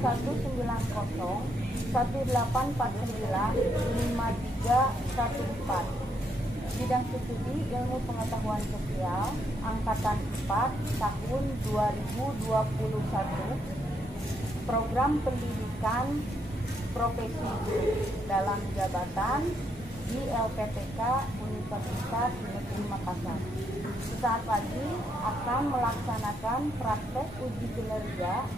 1849 Bidang Studi Ilmu Pengetahuan Sosial Angkatan 4 tahun 2021. Program Pendidikan Profesi dalam Jabatan di LPTK Universitas Negeri Makassar. Sesaat lagi akan melaksanakan praktek uji kinerja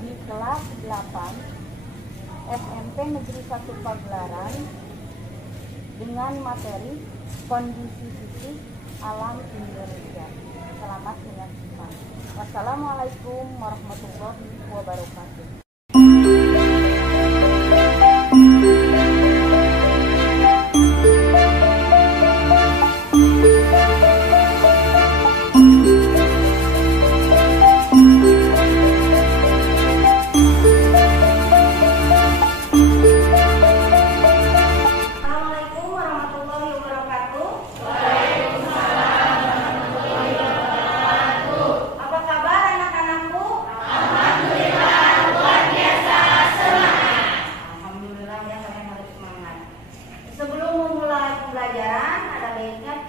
di kelas 8 SMP Negeri 1 Pagelaran dengan materi kondisi fisik alam Indonesia. Selamat menyaksikan. Wassalamualaikum warahmatullahi wabarakatuh.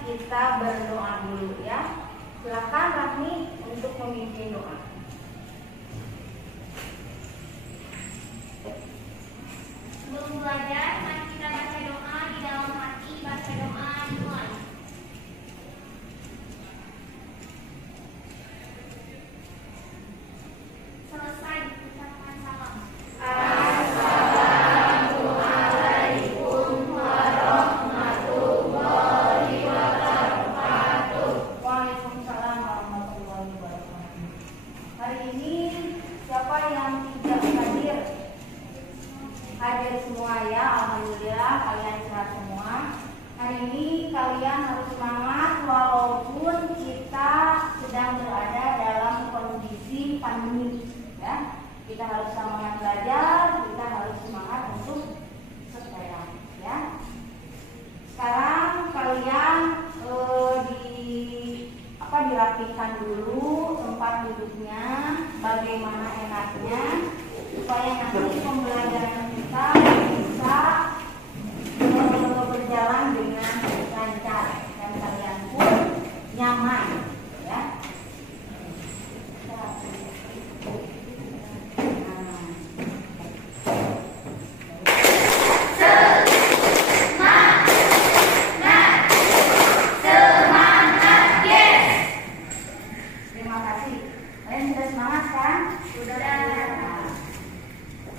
Kita berdoa dulu ya. Silakan Rahmi untuk memimpin doa. Sebelum belajar, mari kita baca doa di dalam hati. Baca doa dimulai. Selesai ucapkan salam. Hadir semua ya, alhamdulillah kalian sehat semua. Hari ini kalian harus semangat walaupun kita sedang berada dalam kondisi pandemi ya. Kita harus semangat belajar, kita harus semangat untuk sepeda ya. Sekarang kalian dirapikan dulu tempat duduknya, bagaimana enaknya supaya nanti pembelajaran kita bisa berjalan dengan lancar dan kalian pun nyaman ya. Terima kasih. Kalian sudah semangat kan? Sudah.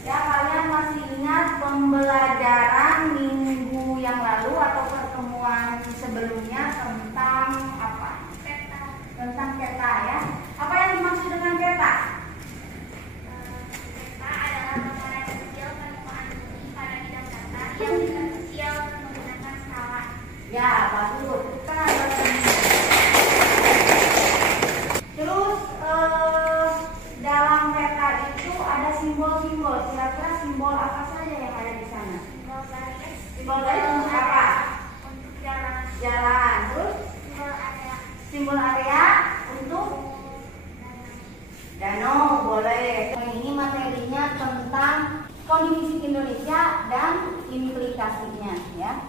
Ya, kalian masih ingat pembelajaran minggu yang lalu atau pertemuan sebelumnya tentang apa? Peta. Tentang peta ya. Apa yang dimaksud dengan peta? Peta adalah gambaran kecil permukaan bumi pada bidang data yang dikecil menggunakan skala. Ya, bagus. Kita ada terus dalam peta itu ada simbol-simbol. Kira-kira simbol apa saja yang ada di sana? Simbol garis. Simbol garis untuk apa? Untuk jalan. Jalan. Terus Simbol area. simbol area untuk danau. Boleh. Ini materinya tentang kondisi fisik Indonesia dan implikasinya ya.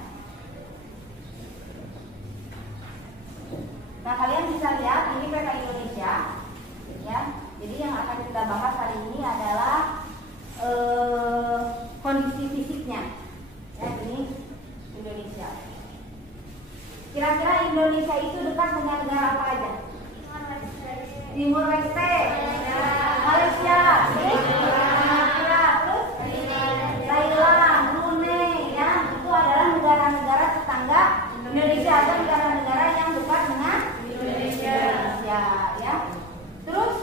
Nah, kalian bisa lihat ini peta Indonesia ya. Jadi yang akan kita bahas hari ini adalah kondisi fisiknya. Ya, ini Indonesia. Kira-kira Indonesia itu dekat dengan negara apa aja? Timur Leste, Malaysia, terus Thailand, Brunei, ya itu adalah negara-negara tetangga Indonesia. Ada negara-negara yang dekat dengan Indonesia, ya. Terus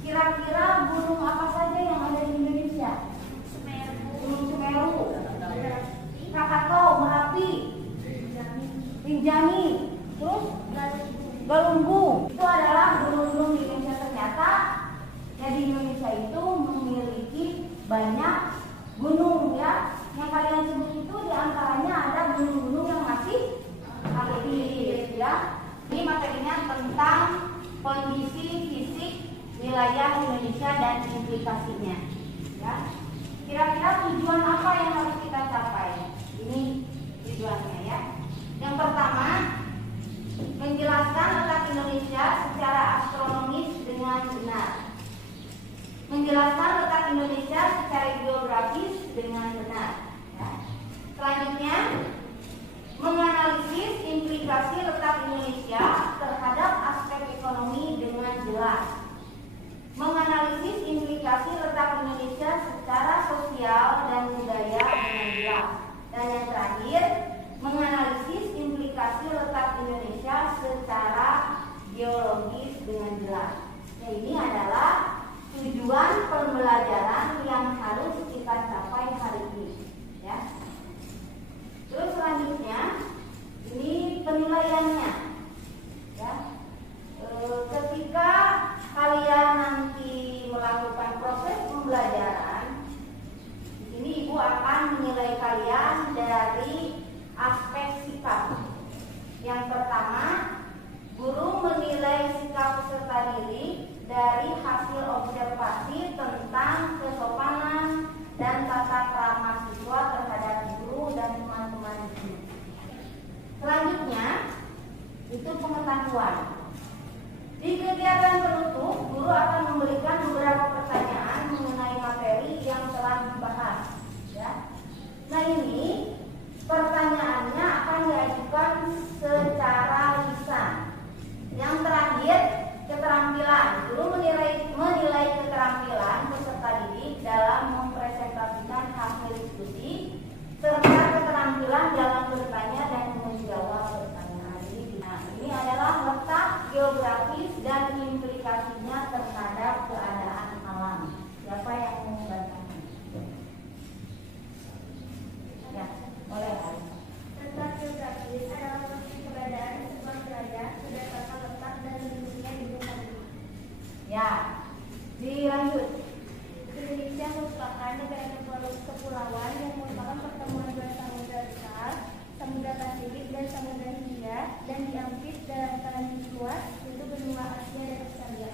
kira-kira gunung apa saja yang ada di Indonesia? Gunung Semeru, Krakatau, Merapi, Rinjani, terus Galunggung. Itu adalah gunung-gunung di Indonesia. Ternyata ya di Indonesia itu memiliki banyak gunung ya. Yang kalian sebut itu diantaranya ada gunung-gunung yang masih aktif ya. Ini materinya tentang kondisi fisik wilayah Indonesia dan implikasinya Ya. Kira-kira tujuan apa yang harus kita capai? Ini tujuannya ya. Yang pertama, menjelaskan letak Indonesia secara astronomis dengan benar. Menjelaskan letak Indonesia secara geografis dengan benar. Ya. Selanjutnya, menganalisis implikasi letak Indonesia terhadap aspek ekonomi dengan jelas. Menganalisis implikasi letak Indonesia secara sosial dan budaya dengan jelas. Dan yang terakhir, menganalisis implikasi letak Indonesia secara geologis dengan jelas. Nah, ini adalah tujuan pembelajaran yang harus kita capai hari ini. Ya. Terus selanjutnya, ini penilaiannya. Ya. Ketika kalian nanti melakukan proses pembelajaran, di sini ibu akan menilai kalian dari aspek sikap. Yang pertama, guru menilai sikap peserta didik dari hasil observasi tentang kesopanan dan tata krama siswa terhadap guru dan teman-teman di sini. Selanjutnya, itu pengetahuan. Di kegiatan penutup, guru akan memberikan beberapa pertanyaan mengenai materi yang telah dibahas. Ya. Nah, ini pertanyaannya akan diajukan secara lisan. Yang terakhir, keterampilan. Guru menilai keterampilan peserta didik dalam mempresentasikan hasil diskusi serta keterampilan dalam bertanya dan menjawab pertanyaan. Nah, ini adalah letak geografis dan implikasinya terhadap keadaan alam. Siapa yang mau membantu? Ya, boleh. Letak geografis adalah posisi keberadaan sebuah wilayah berdasarkan letak dan bentuknya di muka bumi. Ya, dilanjut. Indonesia merupakan negara kepulauan yang merupakan pertemuan dua samudra besar, Samudra Pasifik dan Samudra Hindia, dan diapit dalam tanah luas, yaitu benua Asia dan Australia.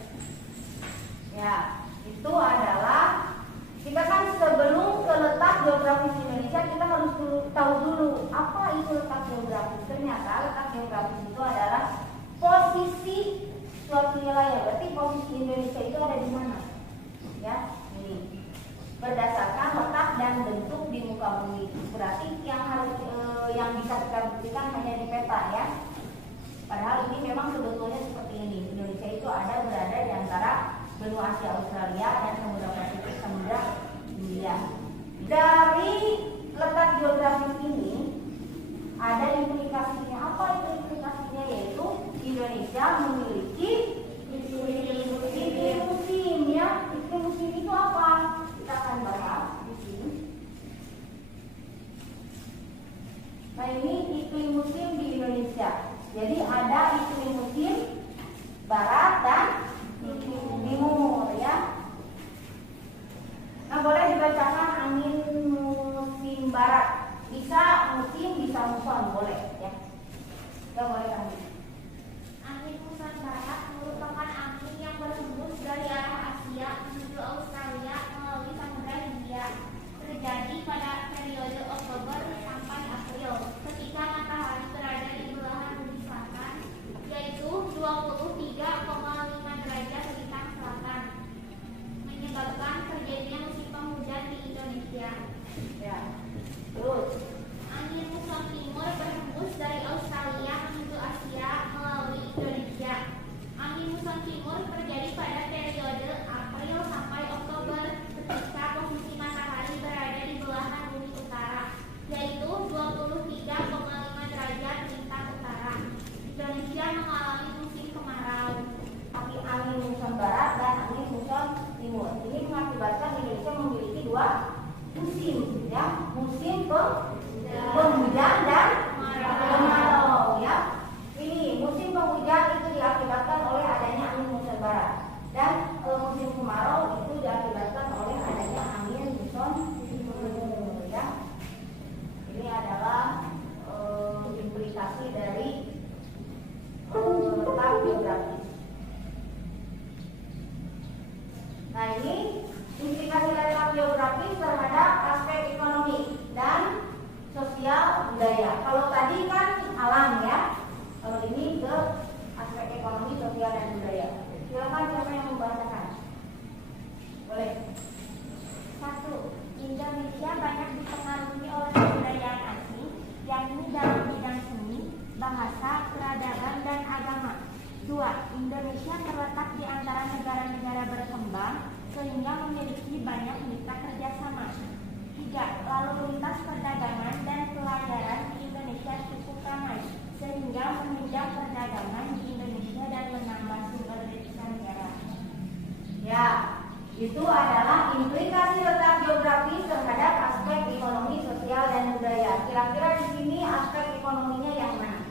Ya, itu adalah kita kan sebelum ke letak geografis Indonesia kita harus tahu dulu apa itu letak geografis. Ternyata letak geografis itu adalah posisi suatu wilayah. Berarti posisi Indonesia itu ada di mana? Ya, ini berdasarkan letak dan bentuk di muka bumi. Berarti yang bisa kita buktikan hanya di peta ya. Padahal ini memang sebetulnya seperti ini. Indonesia itu berada di antara benua Asia Australia dan Samudra Pasifik, Samudra Hindia. Dari letak geografis ini ada implikasinya. Apa itu implikasinya? Yaitu Indonesia memiliki iklim musim ya. Iklim musim itu apa? Kita akan bahas di sini. Nah, ini iklim musim di Indonesia. Jadi ada iklim musim barat dan iklim timur ya. Nah, boleh dibacakan angin musim barat. Bisa musim, bisa muson, boleh ya. Kita boleh kan? Angin muson barat merupakan angin yang berhembus dari arah Asia menuju Australia melalui Samudra Hindia. Terjadi pada periode Oktober sampai April, ketika matahari berada di belahan bumi selatan, yaitu 23,5 derajat bintang selatan, menyebabkan terjadinya musim penghujan di Indonesia. Ya. Terus Angin muson timur berhembus dari Australia menuju Asia geografis terhadap aspek ekonomi dan sosial budaya. Kalau tadi kan alam ya, kalau ini ke aspek ekonomi, sosial dan budaya. Silakan siapa yang membacakan? Boleh. 1. Indonesia banyak dipengaruhi oleh kebudayaan asing, yakni dalam bidang seni, bahasa, peradaban, dan agama. 2. Indonesia terletak di antara negara-negara berkembang, sehingga memiliki banyak mitra kerjasama. 3. Lalu lintas perdagangan dan pelayaran di Indonesia cukup ramai, sehingga menunjang perdagangan di Indonesia dan menambah sumber devisa negara. Ya, itu adalah implikasi letak geografis terhadap aspek ekonomi, sosial, dan budaya. Kira-kira di sini aspek ekonominya yang mana?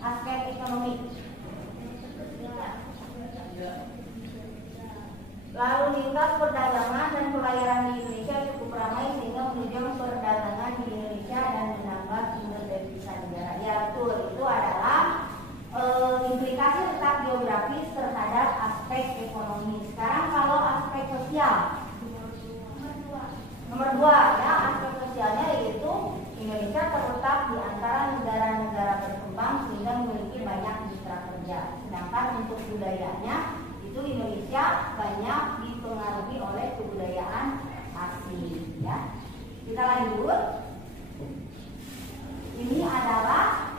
Aspek ekonomi. Lalu lintas perdagangan dan pelayaran di Indonesia cukup ramai sehingga menunjang perdagangan di Indonesia dan menambah sumber devisa negara. Ya betul, itu adalah implikasi letak geografis terhadap aspek ekonomi. Sekarang kalau aspek sosial, nomor 2 ya, aspek sosialnya yaitu Indonesia terletak di antara negara-negara berkembang sehingga memiliki banyak mitra kerja. Sedangkan untuk budayanya itu Indonesia banyak dipengaruhi oleh kebudayaan asing ya. Kita lanjut. Ini adalah,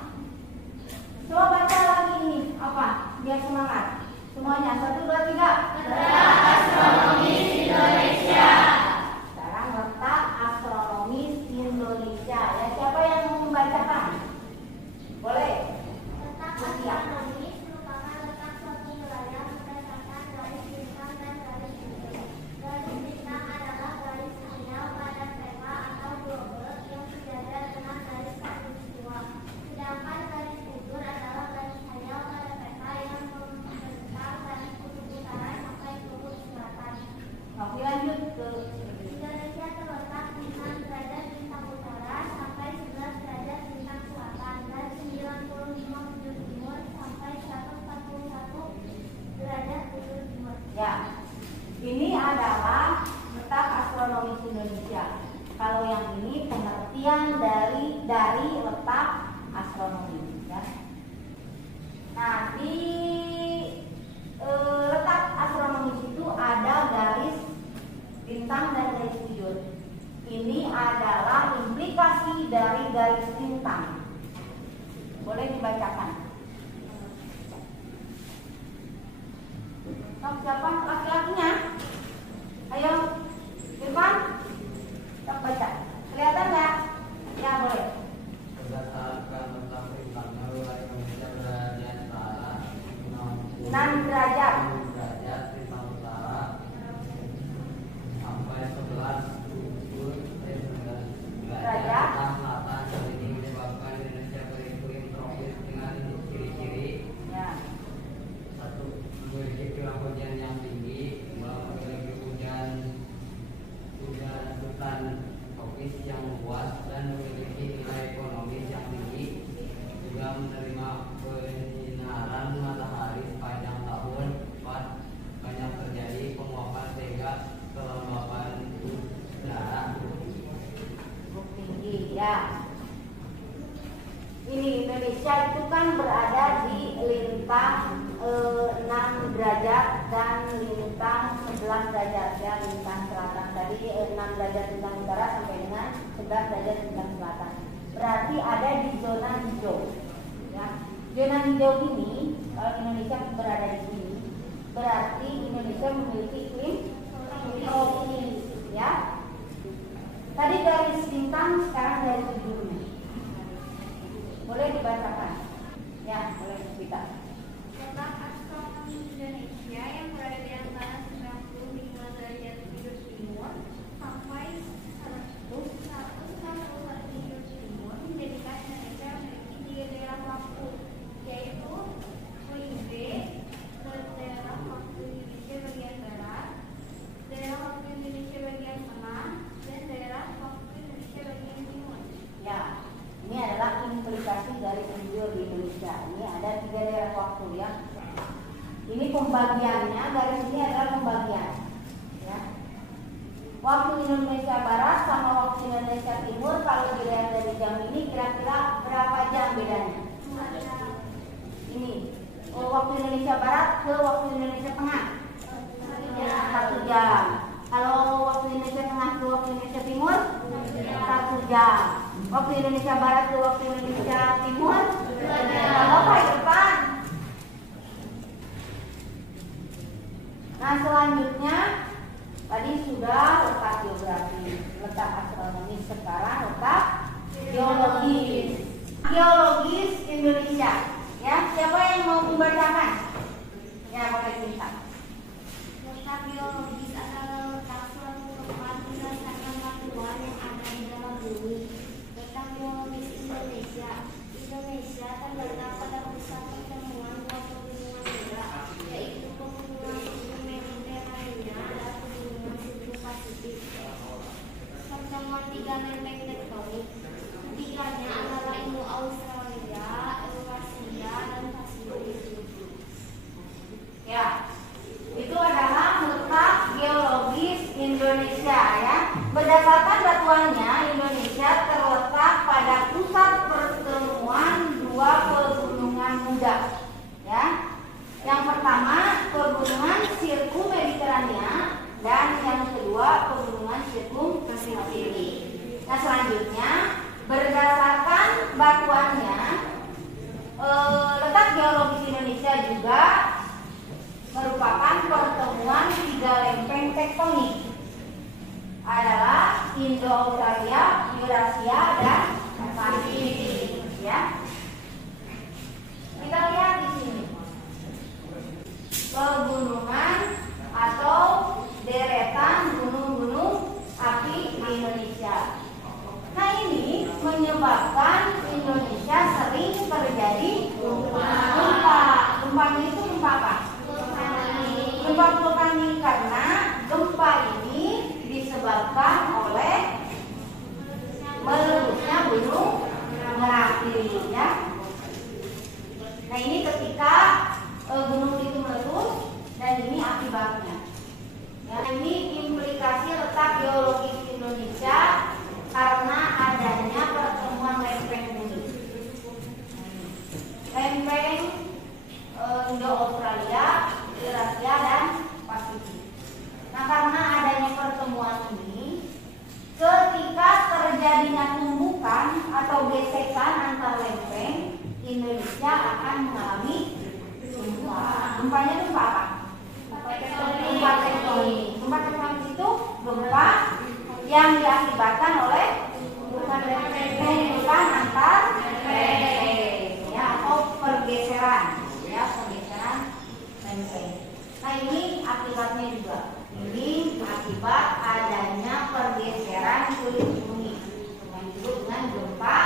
coba baca lagi ini apa? Biar semangat. Semuanya 1, 2, 3. Letak astronomis Indonesia. Sekarang letak astronomis Indonesia. Ya, siapa yang mau membacakan? Boleh. Letak astronomis merupakan letak suatu wilayah berdasarkan garis bintang dan garis bumi. Garis bintang adalah garis sinyal pada peta atau globe yang sejajar dengan garis khatulistiwa. Sedangkan garis bujur adalah garis sinyal pada peta yang membentang garis kutub utara sampai kutub selatan. Oke, lanjut ke Indonesia terletak 6 derajat bintang utara sampai 11 derajat bintang selatan dan 95 bujur timur sampai 141 derajat bujur timur. ya. Ini adalah letak astronomis Indonesia. Kalau yang ini pengertian dari letak astronomi ya. Nah, di letak astronomis itu ada garis bintang dan garis bujur. Ini adalah implikasi dari garis bintang. Boleh dibacakan. Siapa laki-lakinya? Ayo, Irfan, kita baca. Kelihatan nggak? Ya boleh. Berdasarkan letak bintangnya, wilayah Indonesia berada di antara 6 derajat. 6 derajat bintang utara sampai 11 bujur derajat bintang selatan. Hal ini menyebabkan Indonesia beriklim tropis dengan ciri-ciri: Ya. 1. Memiliki curah hujan yang tinggi, 2. Memiliki hutan tropis yang luas dan memiliki nilai ekonomis yang tinggi, juga menerima penyinaran matahari sepanjang tahun. 4. Banyak terjadi penguapan sehingga kelembapan udara Cukup tinggi ya. Ini Indonesia itu kan berada di lintang 6 derajat dan lintang 11 derajat ya, lintang selatan. Tadi 6 derajat lintang utara sampai dengan 11 derajat lintang selatan. Berarti ada di zona hijau ya. Zona hijau ini, kalau Indonesia berada di sini, berarti Indonesia memiliki iklim tropis ya. Tadi garis bintang, sekarang garis bujurnya. Boleh dibacakan? Ya, boleh kita. Letak astronomi Indonesia yang berada di antara 95 derajat bujur timur sampai 141 bujur timur menjadikan Indonesia memiliki 3 daerah waktu, yaitu WIB, pembagiannya, garis ini adalah pembagian. Ya. Waktu Indonesia Barat sama waktu Indonesia Timur kalau dilihat dari jam ini kira-kira berapa jam bedanya? Ini waktu Indonesia Barat ke waktu Indonesia Tengah 1 jam. Kalau waktu Indonesia Tengah ke waktu Indonesia Timur 1 jam. Waktu Indonesia Barat ke waktu Indonesia Timur 2 jam. Kalau di depan. Nah selanjutnya tadi sudah letak geografi, letak astronomi, sekarang letak geologis. Geologis Indonesia. Ya, siapa yang mau membacakan? Ya, pakai tinta. Letak geologis adalah letak suatu tempat berdasarkan batuan yang ada di dalam bumi. Letak geologis Indonesia. Indonesia terletak pada pusat pertemuan dua pegunungan muda, yaitu pegunungan Subur Mediterania dan pegunungan Subur Pasifik. Pertemuan 3 lempeng tektonik. Ketiganya adalah Indo-Australia, Eurasia, dan Pasifik. Ya, itu adalah letak geologis Indonesia ya. Berdasarkan batuannya, Indonesia terletak pada pusat pertemuan dua pegunungan muda. Ya, yang pertama pegunungan Sirkum Mediterania dan yang kedua pegunungan Sirkum Pasifik. Nah selanjutnya berdasarkan batuannya, letak geologis Indonesia juga merupakan pertemuan 3 lempeng tektonik adalah Indo-Australia, Eurasia, dan Pasifik. Ya, kita lihat di sini pegunungan atau deretan gunung-gunung api di Indonesia. Nah ini menyebabkan Indonesia sering terjadi gempa. Gempanya itu gempa apa? Gempa vulkanik, karena gempa ini disebabkan oleh meledusnya gunung Merapi ya. Nah ini ketika gunung itu meletus dan ini akibatnya. Ya, ini implikasi letak geologis Indonesia karena adanya pertemuan lempeng bumi. Lempeng Indo-Australia, Eurasia, dan Pasifik. Nah karena adanya pertemuan ini, ketika terjadinya tumbukan atau gesekan antar lempeng, Indonesia akan mengalami gempa. Gempanya itu apa? Gempa tektonik. Gempa tektonik itu gempa yang diakibatkan oleh tumbukan antar lempeng, ya, atau pergeseran, ya, pergeseran lempeng. Nah ini akibatnya juga. Ini akibat adanya pergeseran kulit bumi yang disebut dengan gempa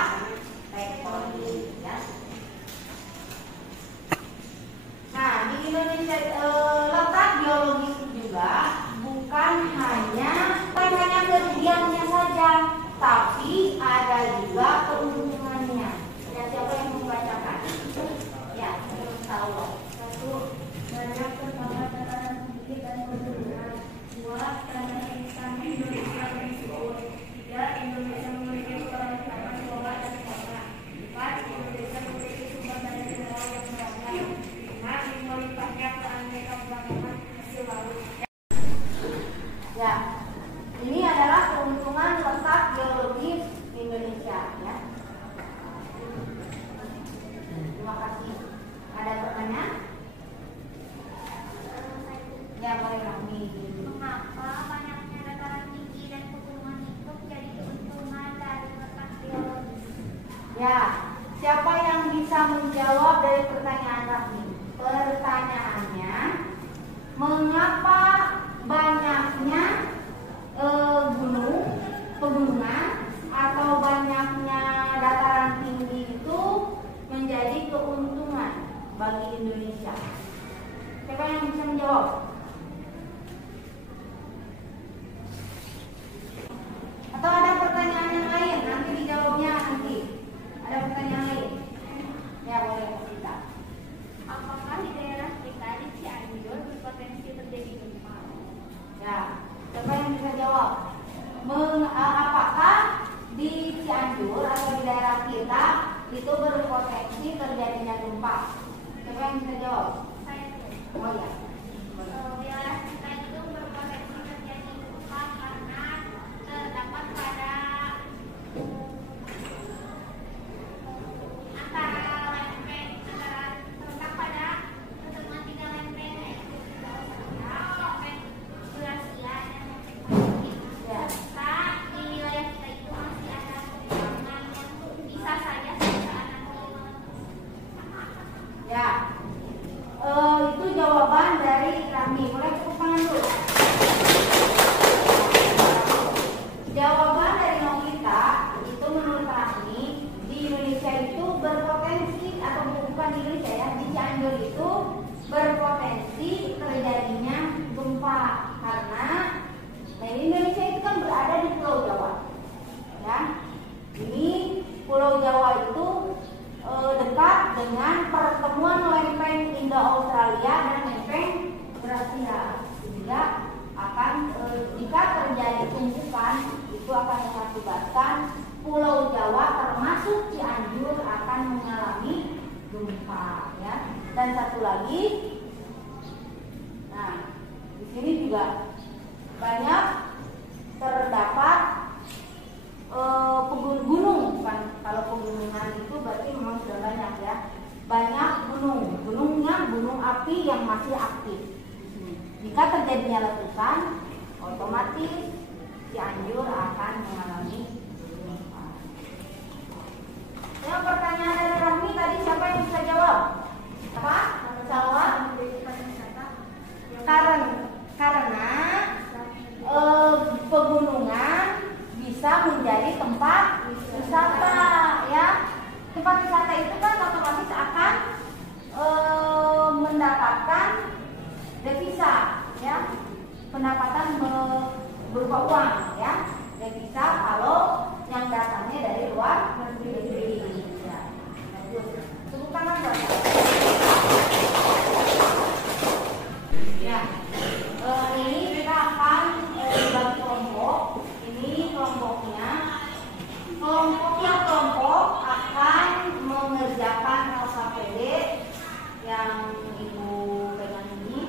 tektonik. Ya. Nah di Indonesia letak geologis juga bukan hanya kerugiannya saja, tapi ada juga keuntungannya. Ya, siapa yang membacakan? Ya, tahu. 1. Banyak terdapat dataran tinggi dan pegunungan. 2. Tanah instan Indonesia lebih subur. 3. Indonesia memiliki keberagaman flora dan fauna. 4. Indonesia memiliki sumber daya mineral yang beragam. 5. Melimpahnya keanekaragaman hasil laut. Ya, ini adalah keuntungan letak geologis Indonesia. Ya. Terima kasih. Ada pertanyaan? Ya, boleh kami. Mengapa banyaknya dataran tinggi dan pegunungan itu menjadi keuntungan dari letak geologis? Ya, siapa yang bisa menjawab dari pertanyaan Raffi? Pertanyaannya, mengapa banyaknya gunung, pegunungan atau banyaknya dataran tinggi itu menjadi keuntungan bagi Indonesia? Siapa yang bisa menjawab? Atau ada pertanyaan yang lain? Nanti dijawabnya nanti. Ada pertanyaan lain? Ya boleh kita. Apakah di daerah kita di Cianjur Nah, ya. Dan satu lagi, nah di sini juga banyak terdapat gunung, kan? Kalau pegunungan itu berarti memang sudah banyak ya. Banyak gunungnya gunung api yang masih aktif. Jika terjadinya letusan, otomatis Cianjur akan mengalami gunung. Yang pertanyaan dari Rahmi tadi siapa yang bisa jawab? Apa? Jawab. Karena pegunungan bisa menjadi tempat wisata, ya. Tempat wisata itu kan otomatis akan mendapatkan devisa, ya. Pendapatan berupa uang, ya. Devisa kalau yang datangnya dari luar negeri. Ya. Tepuk tangan buat ya. Ini kita akan dibagi kelompok. Ini kelompok akan mengerjakan LKPD yang Ibu pegang ini.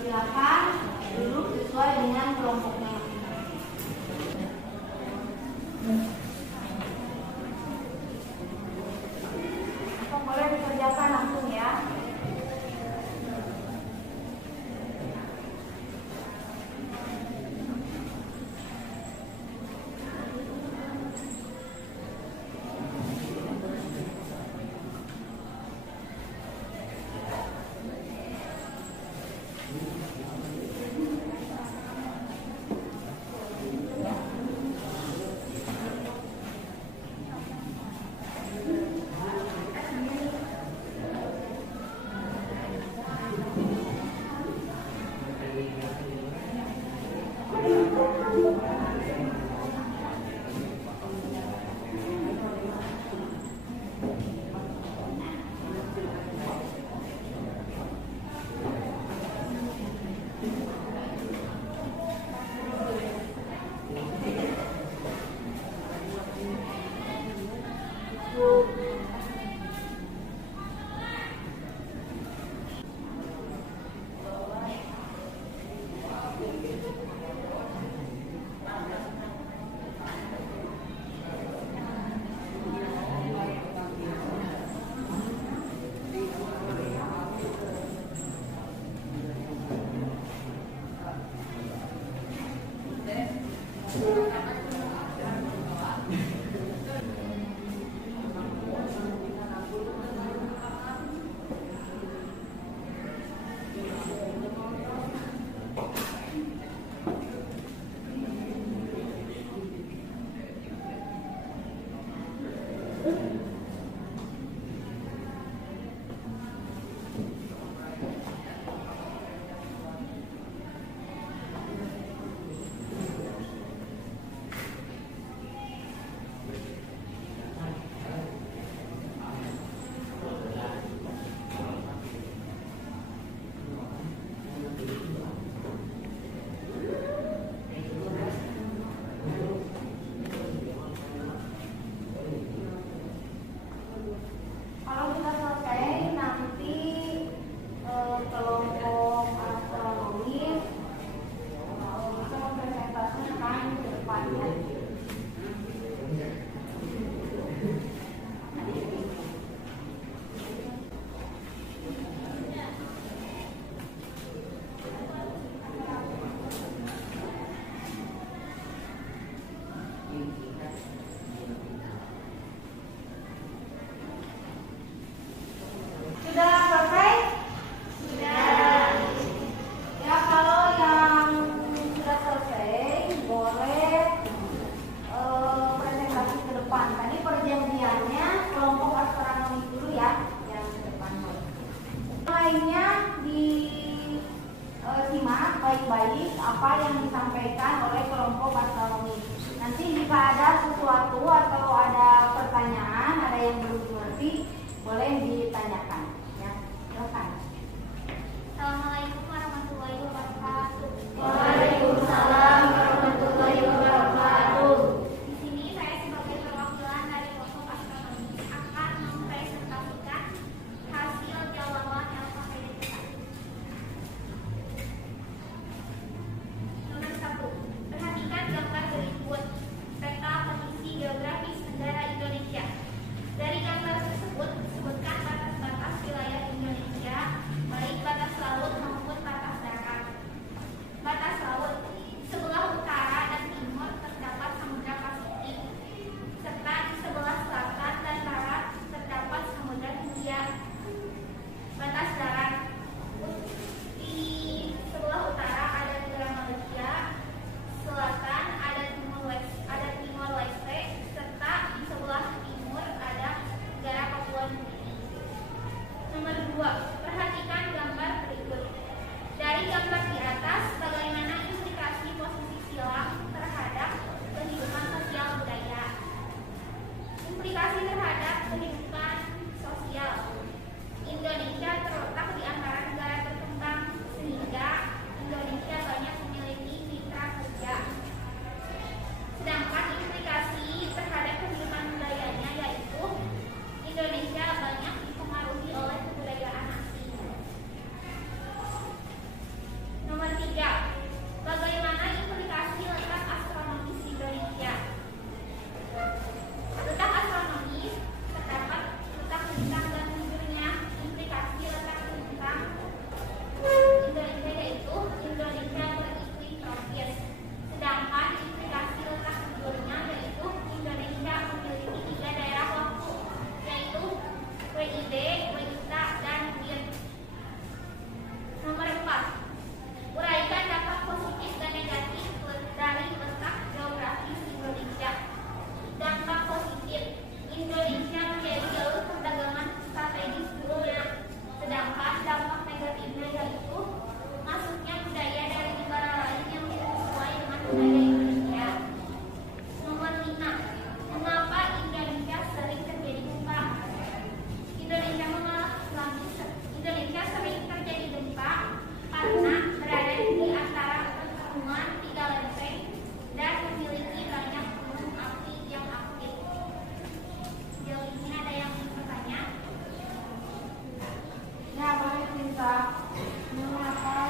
Silakan duduk sesuai dengan kelompoknya. Boleh dikerjakan langsung ya. baik-baik apa yang disampaikan oleh kelompok astronomi. Nanti jika ada sesuatu atau ada pertanyaan, ada yang belum mengerti, boleh ditanyakan. Ya, silakan. Assalamualaikum warahmatullahi wabarakatuh. Waalaikumsalam warahmatullahi wabarakatuh. Di sini saya sebagai perwakilan dari kelompok astronomi akan mempresentasikan karena berada di antara pertemuan tiga lempeng dan memiliki banyak gunung api yang aktif. Sejauh ini ada yang ingin bertanya? Ya, boleh Cinta. Mengapa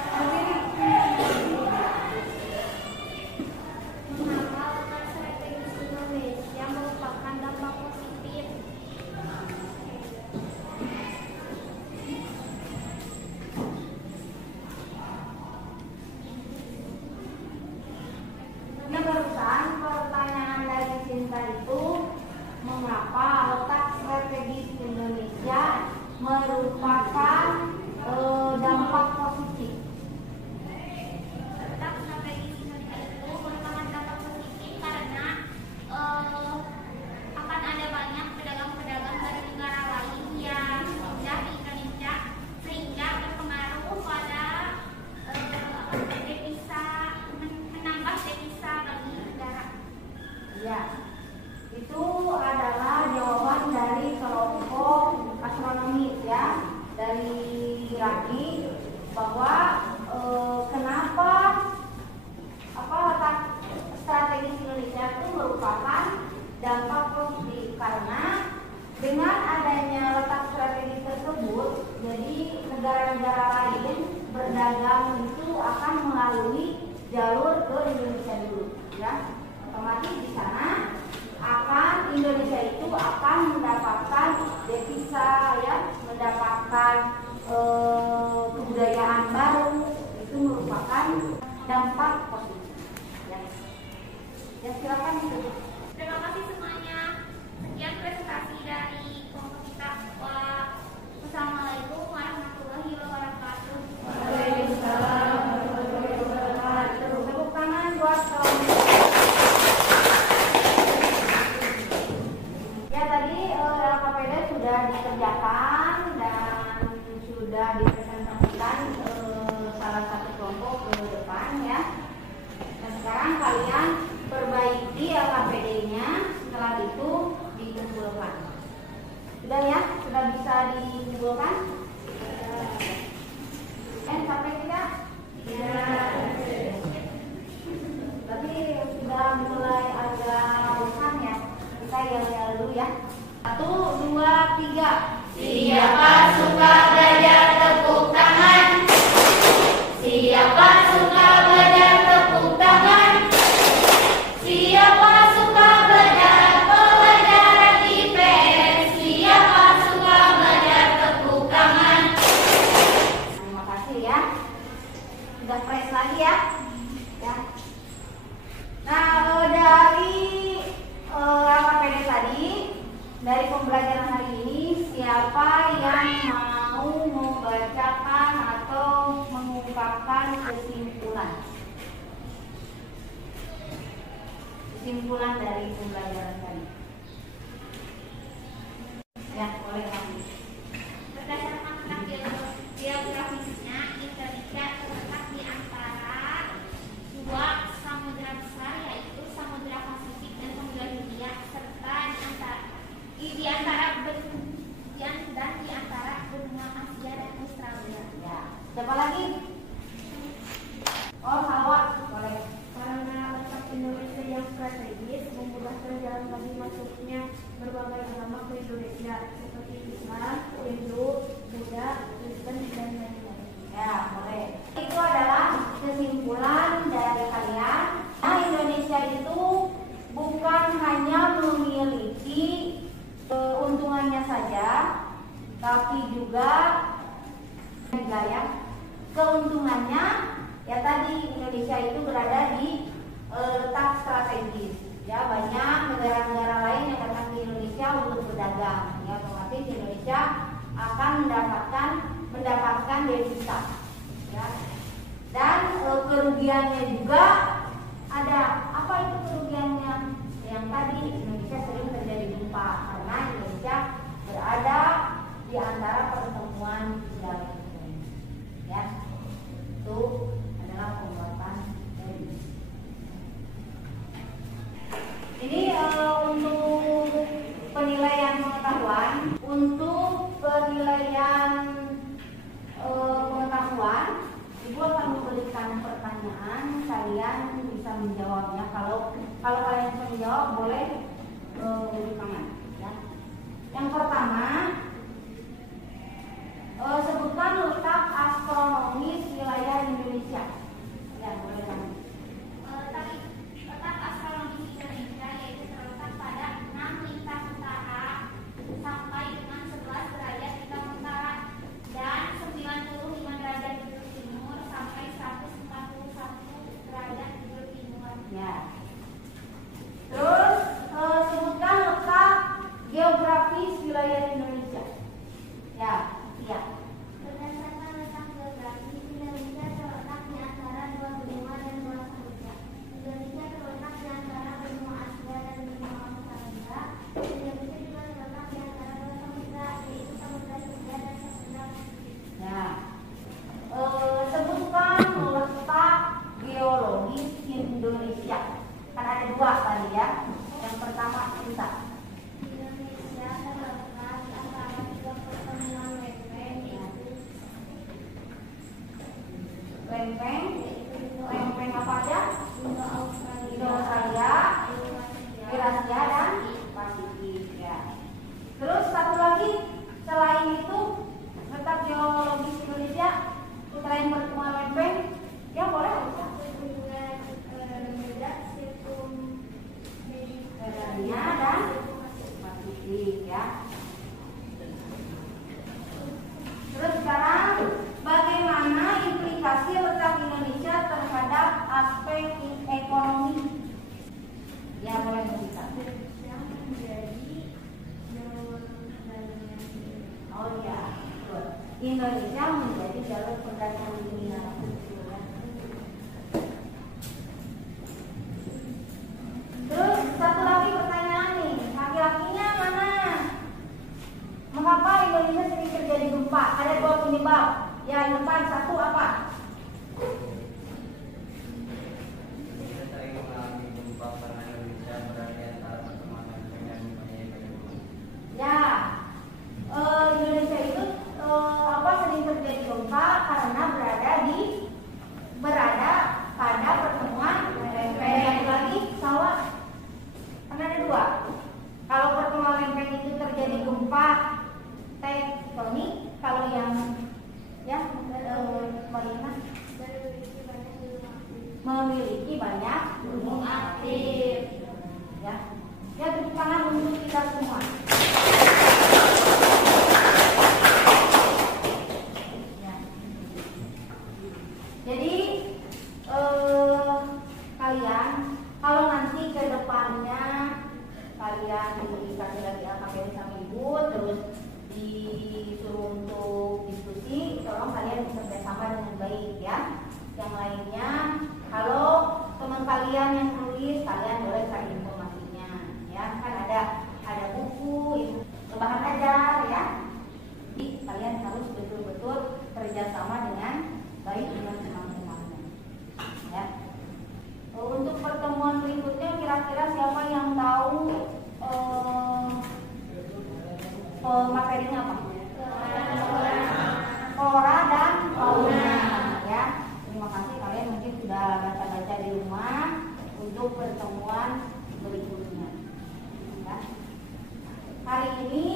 letak strategis Indonesia merupakan dampak positif? Ya, barusan pertanyaan dari Cinta itu, mengapa letak strategis Indonesia merupakan dampak positif? Letak strategis Indonesia itu merupakan dampak positif karena akan ada banyak pedagang-pedagang dari negara lain yang singgah di Indonesia sehingga berpengaruh pada devisa, menambah devisa bagi negara. Ya, itu adalah jawaban dari kelompok astronomis ya, dari Ragi, bahwa kenapa letak strategis Indonesia itu merupakan dampak positif, karena dengan adanya letak strategis tersebut, jadi negara-negara lain berdagang itu akan melalui jalur ke Indonesia dulu, ya. Otomatis di sana Indonesia itu akan mendapatkan devisa, ya, mendapatkan kebudayaan baru. Itu merupakan dampak positif. Ya, silakan itu. Terima kasih semuanya. Sekian presentasi dari kelompok kita. Wassalamualaikum warahmatullahi wabarakatuh. Waalaikumsalam warahmatullahi wabarakatuh. Tepuk tangan buat kelompok. Ya, tadi LKPD sudah dikerjakan dan sudah dipresentasikan salah satu kelompok ke depan ya. Dan sekarang kalian perbaiki LKPD-nya, setelah itu dikumpulkan. Sudah ya? Sudah bisa dikumpulkan? Sampai tidak? Tidak. Tapi sudah mulai agak bosan ya. Kita yel-yel dulu ya. 1, 2, 3. Siapa suka belajar tepuk tangan? Siapa suka belajar tepuk tangan? Siapa suka belajar pelajaran IPS? Siapa suka belajar tepuk tangan? Terima kasih ya. Sudah fresh lagi ya. Ya. Nah, dari LKPD tadi, dari pembelajaran hari ini, siapa yang mau membacakan atau mengungkapkan kesimpulan dari pembelajaran tadi? Ya, boleh lagi. Berdasarkan letak geografisnya, Indonesia terletak di antara dua samudra besar, yaitu Samudra Pasifik dan Samudra Hindia, serta di antara benua Asia dan Australia. Ya. Siapa lagi? Oh, Hawa, boleh. Karena letak Indonesia yang strategis memudahkan jalan bagi masuknya berbagai agama ke Indonesia seperti Islam, Hindu, Buddha, Kristen, dan lain-lain. Ya, boleh. Itu adalah kesimpulan dari kalian. Nah, Indonesia itu bukan hanya memiliki keuntungannya saja, tapi juga keuntungannya ya tadi Indonesia itu berada di letak strategis. Ya, banyak negara-negara lain yang datang ke Indonesia untuk berdagang. Ya, otomatis Indonesia akan mendapatkan devisa. Ya. Dan kerugiannya juga ada. Apa itu kerugiannya? Yang tadi Indonesia sering terjadi gempa karena Indonesia berada di antara pertemuan tiga lempeng. Ya, itu adalah pembuatan dari. Ini untuk penilaian pengetahuan. Untuk penilaian pengetahuan, Ibu pertanyaan, kalian bisa menjawabnya. Kalau kalian bisa menjawab, boleh beri tangan. Ya. Yang pertama, sebutkan letak astronomis wilayah Indonesia. Ya, boleh tangan. Letak astronomis Indonesia yaitu terletak pada 6 lintang utara sampai dengan 11 derajat lintang utara dan 95 derajat bujur timur sampai 141 derajat bujur timur. Ya. Terus sebutkan letak geografis wilayah Indonesia. Ya, iya. Berdasarkan letak geografis, Indonesia terletak di antara dua benua dan dua samudra. Indonesia terletak di antara benua Asia dan benua Australia. Indonesia juga terletak di antara dua samudra, yaitu Samudra Hindia dan Samudra Pasifik. Ya. Sebutkan letak geologis Indonesia. Kan ada dua tadi ya. Yang pertama kita. Indonesia terletak di antara tiga pertemuan lempeng, yaitu Lempeng apa aja? Indo-Australia, Eurasia dan Pasifik ya. Terus satu lagi selain itu letak geologis Indonesia selain pertemuan lempeng, ya boleh bisa. Mediterania dan Pasifik ya. Terus sekarang bagaimana implikasi letak Indonesia terhadap aspek ekonomi? Ya boleh bisa. Oh ya, betul. Indonesia menjadi jalur perdagangan dunia. Terus satu lagi pertanyaan nih, laki-lakinya mana? Mengapa Indonesia sering terjadi gempa? Ada dua penyebab. Ya, yang depan satu apa? Kita sering mengalami gempa karena Indonesia berada di antara pertemuan lempeng dan wilayah geologis. Ya, Indonesia itu sering terjadi gempa karena berada pada pertemuan lempeng. Yang lagi sawah. Karena ada dua. Kalau pertemuan lempeng itu terjadi gempa tektonik, kalau yang memiliki banyak gunung aktif. Ya, tepuk tangan untuk kita semua. Ya. Jadi kalian kalau nanti ke depannya kalian dikasih lagi KPM sama ibu, terus disuruh untuk diskusi, tolong kalian bekerjasama dengan baik ya. Yang lainnya, kalau teman kalian yang tulis, kalian boleh cari informasinya ya. Kan ada buku, itu bahan ajar ya. Jadi kalian harus betul-betul kerjasama dengan baik dengan teman-temannya ya. Untuk pertemuan berikutnya kira-kira siapa yang tahu materinya apa? Flora dan fauna ya. Terima kasih kalian mungkin sudah baca-baca di rumah untuk pertemuan berikutnya ya. Hari ini